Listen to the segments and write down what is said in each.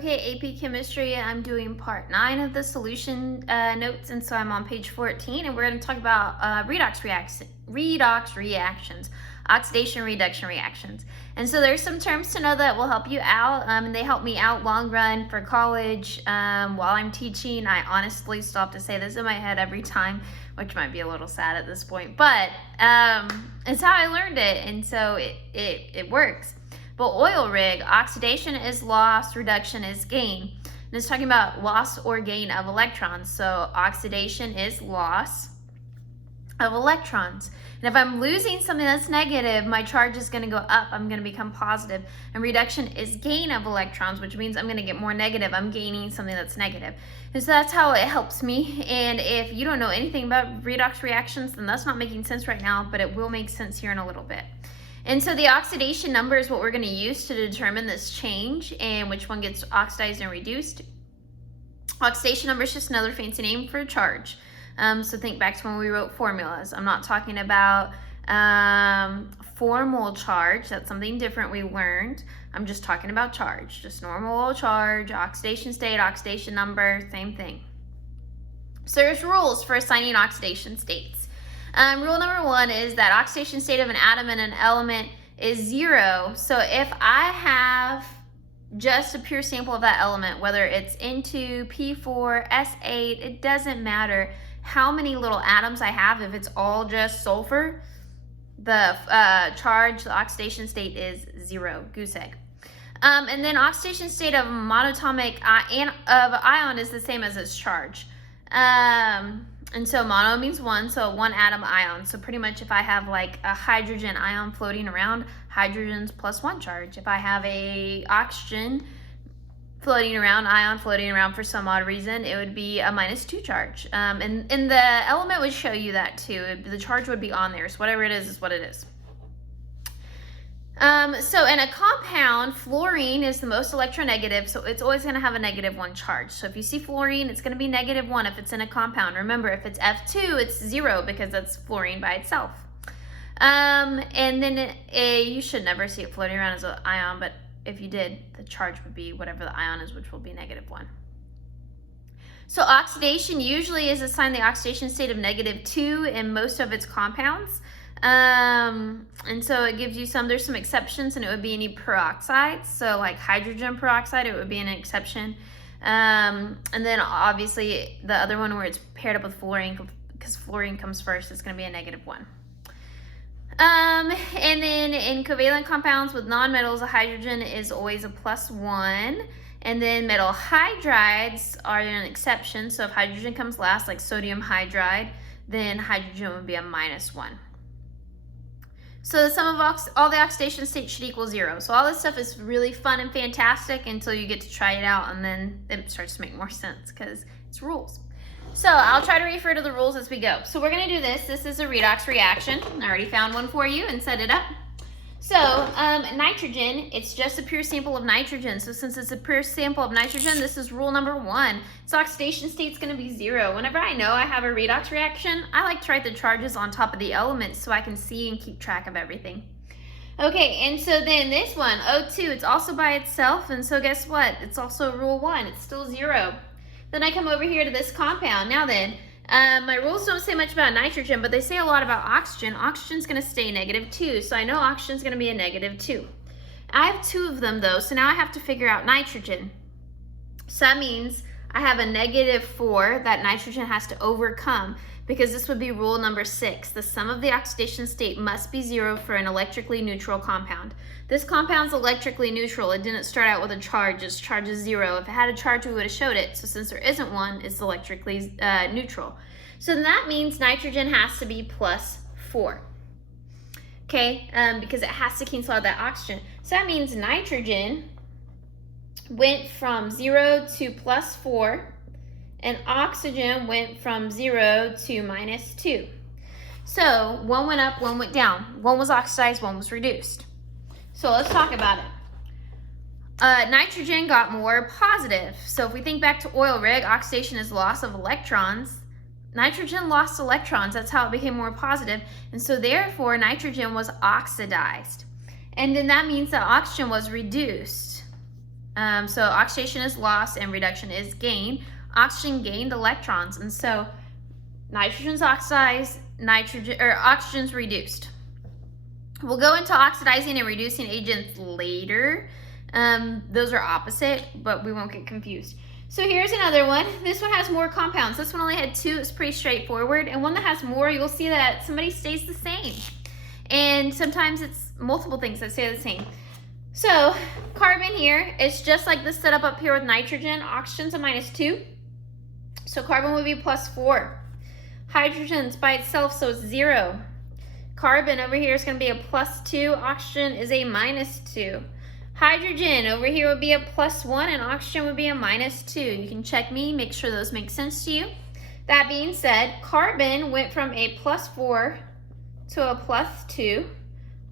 Okay, AP Chemistry, I'm doing part 9 of the solution notes, and so I'm on page 14, and we're going to talk about redox reactions, oxidation reduction reactions. And so there's some terms to know that will help you out, and they help me out long run for college. While I'm teaching, I honestly still have to say this in my head every time, which might be a little sad at this point, but it's how I learned it, and so it works. But oil rig, oxidation is loss, reduction is gain. And it's talking about loss or gain of electrons. So oxidation is loss of electrons. And if I'm losing something that's negative, my charge is going to go up. I'm going to become positive. And reduction is gain of electrons, which means I'm going to get more negative. I'm gaining something that's negative. And so that's how it helps me. And if you don't know anything about redox reactions, then that's not making sense right now, but it will make sense here in a little bit. And so the oxidation number is what we're going to use to determine this change and which one gets oxidized and reduced. Oxidation number is just another fancy name for charge. So think back to when we wrote formulas. I'm not talking about formal charge. That's something different we learned. I'm just talking about charge. Just normal charge, oxidation state, oxidation number, same thing. So there's rules for assigning oxidation states. Rule number 1 is that oxidation state of an atom and an element is 0. So if I have just a pure sample of that element, whether it's N2, P4, S8, it doesn't matter how many little atoms I have. If it's all just sulfur, the charge, the oxidation state is 0, goose egg. And then oxidation state of monatomic ion is the same as its charge. And so mono means one, so one atom ion. So pretty much if I have like a hydrogen ion floating around, hydrogen's plus 1 charge. If I have a oxygen floating around, ion floating around for some odd reason, it would be a -2 charge. And the element would show you that too. The charge would be on there. So whatever it is what it is. So in a compound, fluorine is the most electronegative, so it's always going to have a -1 charge. So if you see fluorine, it's going to be -1 if it's in a compound. Remember, if it's F2, it's 0 because that's fluorine by itself. And then you should never see it floating around as an ion, but if you did, the charge would be whatever the ion is, which will be -1. So oxidation usually is assigned the oxidation state of -2 in most of its compounds. And so it gives you there's some exceptions, and it would be any peroxide. So like hydrogen peroxide, it would be an exception. And then obviously the other one where it's paired up with fluorine, because fluorine comes first, it's going to be a -1. And then in covalent compounds with nonmetals, a hydrogen is always a +1. And then metal hydrides are an exception. So if hydrogen comes last, like sodium hydride, then hydrogen would be a -1. So the sum of all the oxidation states should equal 0. So all this stuff is really fun and fantastic until you get to try it out, and then it starts to make more sense because it's rules. So I'll try to refer to the rules as we go. So we're going to do this. This is a redox reaction. I already found one for you and set it up. So nitrogen, it's just a pure sample of nitrogen. So since it's a pure sample of nitrogen, this is rule number 1. So oxidation state's going to be 0. Whenever I know I have a redox reaction, I like to write the charges on top of the elements so I can see and keep track of everything. Okay, and so then this one, O2, it's also by itself, and so guess what? It's also rule 1. It's still 0. Then I come over here to this compound. Now then, my rules don't say much about nitrogen, but they say a lot about oxygen. Oxygen's going to stay -2, so I know oxygen's going to be a -2. I have 2 of them though, so now I have to figure out nitrogen. So that means I have a -4 that nitrogen has to overcome, because this would be rule number 6. The sum of the oxidation state must be 0 for an electrically neutral compound. This compound's electrically neutral. It didn't start out with a charge. Its charge is 0. If it had a charge, we would have showed it. So since there isn't one, it's electrically neutral. So that means nitrogen has to be +4. Okay, because it has to cancel out that oxygen. So that means nitrogen went from 0 to +4, and oxygen went from 0 to -2. So one went up, one went down. One was oxidized, one was reduced. So let's talk about it. Nitrogen got more positive. So if we think back to oil rig, oxidation is loss of electrons. Nitrogen lost electrons. That's how it became more positive. And so therefore, nitrogen was oxidized. And then that means that oxygen was reduced. So oxidation is loss and reduction is gain. Oxygen gained electrons, and so nitrogen's oxidized, oxygen's reduced. We'll go into oxidizing and reducing agents later. Those are opposite, but we won't get confused. So here's another one. This one has more compounds. This one only had 2. It's pretty straightforward. And one that has more, you'll see that somebody stays the same. And sometimes it's multiple things that stay the same. So carbon here, it's just like this setup up here with nitrogen. Oxygen's a -2. So carbon would be +4. Hydrogen's by itself, so it's 0. Carbon over here is going to be a +2. Oxygen is a -2. Hydrogen over here would be a +1 and oxygen would be a -2. You can check me, make sure those make sense to you. That being said, carbon went from a +4 to a +2.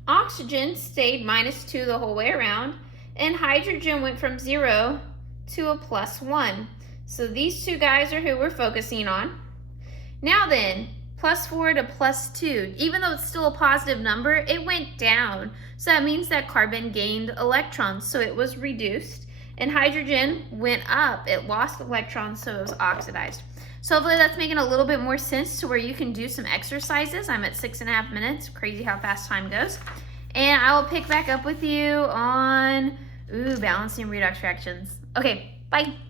Oxygen stayed -2 the whole way around. And hydrogen went from 0 to a +1. So these two guys are who we're focusing on. Now then, +4 to +2, even though it's still a positive number, it went down. So that means that carbon gained electrons, so it was reduced. And hydrogen went up, it lost electrons, so it was oxidized. So hopefully that's making a little bit more sense to where you can do some exercises. I'm at 6.5 minutes, crazy how fast time goes. And I will pick back up with you on balancing redox reactions. Okay, bye.